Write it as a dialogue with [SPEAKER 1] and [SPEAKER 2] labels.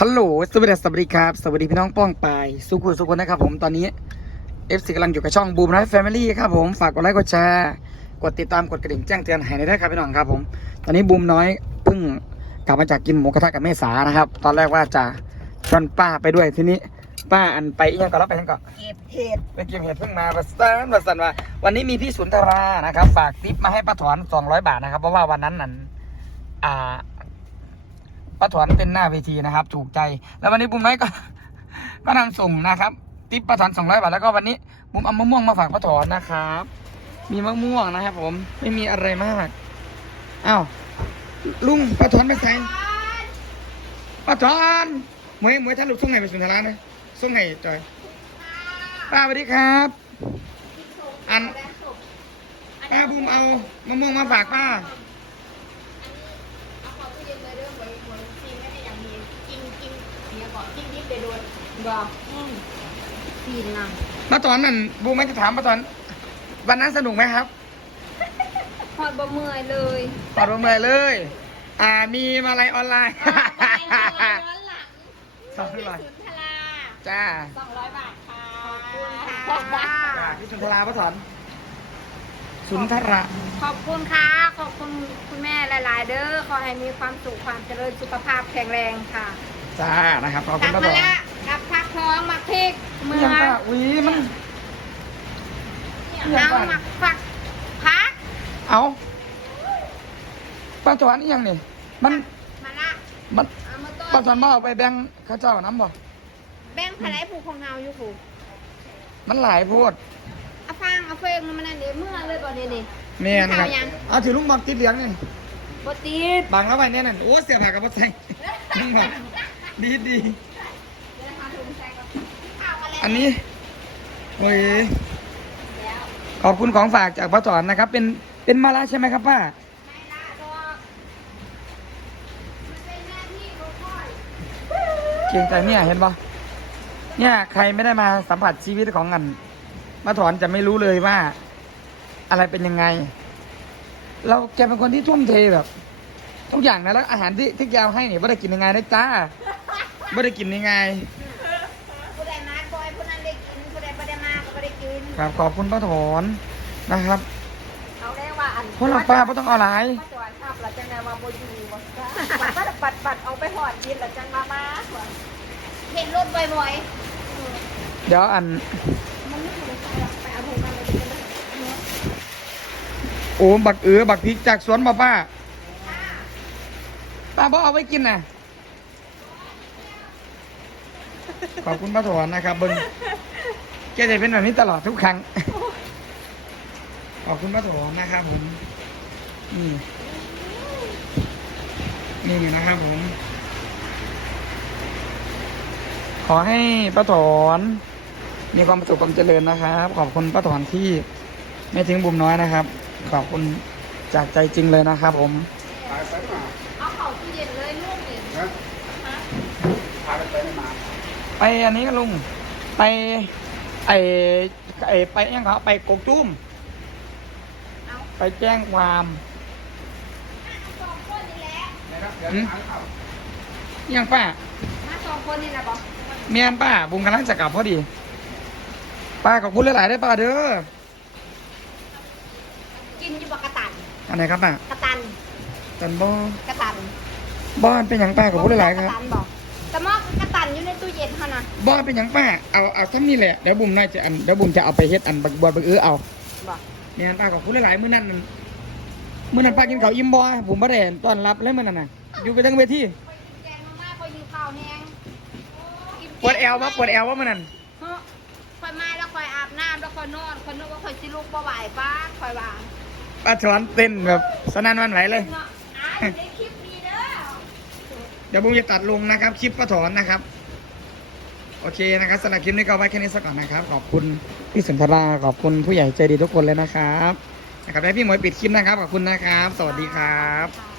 [SPEAKER 1] คัลโหลสวัสดีสวัสดีครับ สวัสดีพี่น้องป้องปายสุขุมสุขนนะครับผมตอนนี้ FC กำลังอยู่กับช่องบูมไลฟ์แฟมิลี่ครับผมฝากกดไลค์กดแชร์กดติดตามกดกระดิ่งแจ้งเตือนให้ได้ครับพี่น้องครับผม ตอนนี้บูมน้อยเพิ่งกลับมาจากกินหมูกระทะกับแม่สานะครับ ตอนแรกว่าจะชวนป้าไปด้วยทีนี้ป้าอันไปอีกยังก่อนแล้วไปยังก่อน
[SPEAKER 2] เก็บเห็ด
[SPEAKER 1] ไปเก็บเห็ดเพิ่งมาประสันประสันว่าวันนี้มีพี่สุนทรานะครับ ฝากทิปมาให้ป้าถอนสองร้อยบาทนะครับ เพราะว่าวันนั้นนั้นอ่า ป้าถอนเป็นหน้าเวทีนะครับ ถูกใจ แล้ววันนี้บุ้มน้ก็ ก็นำส่งนะครับทิปป้าถอนสองร้อยบาทแล้วก็วันนี้บุ้มเอามะม่วงมาฝากป้าถอนนะครับ มีมะม่วงนะครับ ผมไม่มีอะไรมากอ้าวลุงป้าถอนไปใส่ป้าถอนหมวยหมวยท่านลูกส่งไงไปสุนทรานะส่งไงจอยป้าสวัสดีครับ อันป้าบุ้มเอามะม่วงมาฝากป้า
[SPEAKER 2] เอาของตู้เย็นเลยเด้อหวยหวยซีไม่ได้อย่างนี้กินกิน เดี๋ยวก่อนกินดิบเดี๋ยวโดนบอกอืมซีนน
[SPEAKER 1] มาตอนนั้นบูมไม่จะถามมาตอน วันนั้นสนุกไหมครับำ
[SPEAKER 2] พอดบ่เมื่อยเลย
[SPEAKER 1] ตอบมาเมื่อยเลย อ่ามีมาลัยออนไลน์
[SPEAKER 2] ย้อนหลัง
[SPEAKER 1] สองร้อย
[SPEAKER 2] สุนทรา
[SPEAKER 1] จ้า
[SPEAKER 2] สองร้อยบาทค่ะ
[SPEAKER 1] จ้าพี่สุนทราป้าถอนสุนทรา
[SPEAKER 2] ขอบคุณค่ะ ขอบคุณคุณแม่หลาย ๆ เด้อขอให้มีความสุขความเจริญสุขภาพแข็งแรงค่ะ
[SPEAKER 1] จ้านะครับขอบ
[SPEAKER 2] ก
[SPEAKER 1] คุ
[SPEAKER 2] ลั
[SPEAKER 1] ณ
[SPEAKER 2] บ
[SPEAKER 1] ป้า
[SPEAKER 2] มา
[SPEAKER 1] ถอน
[SPEAKER 2] ละกลับพักท้องมาพริกเมือ
[SPEAKER 1] ยัง
[SPEAKER 2] ง
[SPEAKER 1] ป้าอุ้ยมัน ยัง
[SPEAKER 2] เอา
[SPEAKER 1] ป้า
[SPEAKER 2] มาฝักพัก
[SPEAKER 1] เอาป้าถอนนี่ยังนี่มัน
[SPEAKER 2] มาละ
[SPEAKER 1] มัน
[SPEAKER 2] เอามาต้
[SPEAKER 1] ป้านถอนมาเอาไปแบ่งเข้าเจ้าน้ำบ่
[SPEAKER 2] แบ่งผลายผูกของเงาอยู่ผูก
[SPEAKER 1] มันหลายโพด
[SPEAKER 2] เอาฟางเอาเฟงมันนั่นเดี๋ยวเมื่อเลยบ่เนี่ยนี่
[SPEAKER 1] เมียนครับ
[SPEAKER 2] เอายัง
[SPEAKER 1] เอาถือลุงบอกติดเหลืองนี่
[SPEAKER 2] บ่ติด
[SPEAKER 1] บางแล้วไปเนี่ยนั่นโอ้เสียผ่ากับพ่อแซงลุงบอก ดีดี
[SPEAKER 2] เดี๋ยวหาถุงใส่ก่อนข้าวกันแล้ว
[SPEAKER 1] อันนี้ โอ้ยขอบคุณของฝากจากป้าถอนนะครับ เป็นเป็นมาละใช่ไหมครับป้า
[SPEAKER 2] ไม่ละดอกมันเป็นหน้าที่ของพ่อย
[SPEAKER 1] เกียงใจเนี่ยเห็นปะเนี่ย ใครไม่ได้มาสัมผัสชีวิตของกันป้าถอนจะไม่รู้เลยว่า อะไรเป็นยังไง เราแกเป็นคนที่ทุ่มเทแบบ ทุกอย่างนะแล้วอาหารที่ที่แกเอาให้เนี่ยไม่ได้กินยังไงนะจ้า ไม่ได้กินยังไง
[SPEAKER 2] ผู้ใดมาบ่อยผู้นั้นได้กินผู้ใดบ่ได้มาก็บ่ได้กิน
[SPEAKER 1] ครับขอบคุณป้าถอนนะครับ
[SPEAKER 2] เอาได้ว่าอัน
[SPEAKER 1] เพราะเราป้าไม่ต้องเอาหลาย
[SPEAKER 2] มาจอดขับแล้วจังได๋ว่าบ่อยู่บ่จ้าปัดปัดปัดเอาไปหอดกินแล้วจังมามาเห็นรถบ่อยๆ
[SPEAKER 1] เดี๋ยวอัน
[SPEAKER 2] มันไม่ถูกใจหรอกไปเอาถุงมาเลยดีกันเลย
[SPEAKER 1] โอ้บักเอือบักพริกจากสวนป้าป้าป้าบอกเอาไว้กินนะ ขอบคุณป้าถอนนะครับเบิ้งแกจะเป็นแบบนี้ตลอดทุกครั้ง ขอบคุณป้าถอนนะครับผมนี่นี่นะครับผม ขอให้ป้าถอนมีความสุขความเจริญนะครับ ขอบคุณป้าถอนที่ไม่ทิ้งบุมน้อยนะครับ ขอบคุณจากใจจริงเลยนะครับ ผม
[SPEAKER 2] เอาเข่าตู้เย็นเลยลูกเนี่ยฮะ
[SPEAKER 1] ไป อันนี้ก็ลุง ไป ไอไอไปยังเขาไปกกตุ้ม
[SPEAKER 2] เอา
[SPEAKER 1] ไปแจ้งความ
[SPEAKER 2] สองคนนี่แหละ
[SPEAKER 1] หืมยังป้า
[SPEAKER 2] มาสองคนนี่แหละบอก
[SPEAKER 1] เมียนป้าบุมกำลังจะกลับพอดี ป้าขอบคุณหลายๆได้อป้าเด้อ
[SPEAKER 2] กินอยู่บอกกระตัน
[SPEAKER 1] อันไหนครับป้าก
[SPEAKER 2] ระตัน
[SPEAKER 1] ตันบอก
[SPEAKER 2] ระตัน
[SPEAKER 1] บ้านเป็นอย่างป้าขอบคุณหลายๆค
[SPEAKER 2] ก
[SPEAKER 1] รับ
[SPEAKER 2] ระตันบอกแต่หมอกกระตั นอยู่ในตู้เย็นเท่านั้น
[SPEAKER 1] บ้านเป็นอย่างป้าเอาเอาทั้งนี้แหละเดี๋ยวบุมน่าจะอันเดี๋ยวบุมจะเอาไปเฮ็ดอันบักบอลบักเออเอา
[SPEAKER 2] บอก
[SPEAKER 1] เมียนป้าขอบคุณหลายๆมื้อนั้นนั่นมื้อนั้นป้ากินข้าวอิ่มบ่ผมบ่ได้ต้อนรับเลยมื้อนั้นน่ะอยู่ไปทั้งเวที
[SPEAKER 2] คอยกินแกงมาม่าคอยอยู่ข้าวแห้งกินแกง
[SPEAKER 1] ปวดแอวบ่ปวดแอวบ่มื้อนั้น
[SPEAKER 2] เฮ้อคอยมาแล้วคอยอาบน้ำแล้วคอยนอนคอยนึกว่าคอยสิลูกบ่ไหวป้าคอยวาง
[SPEAKER 1] ป้าถอนเต้นแบบสนั่นหวันไหวเลย
[SPEAKER 2] เนาะอ้ายได้คลิปดีเด้อ
[SPEAKER 1] เดี๋ยวผมจะตัดลงนะครับ คลิปป้าถอนนะครับ โอเคนะครับสำหรับคลิปนี้ก็ไว้แค่นี้สักก่อนนะครับ ขอบคุณพี่สุนทราขอบคุณผู้ใหญ่ใจดีทุกคนเลยนะครับนะครับให้พี่หมวยปิดคลิปนะครับขอบคุณนะครับ สวัสดีครับ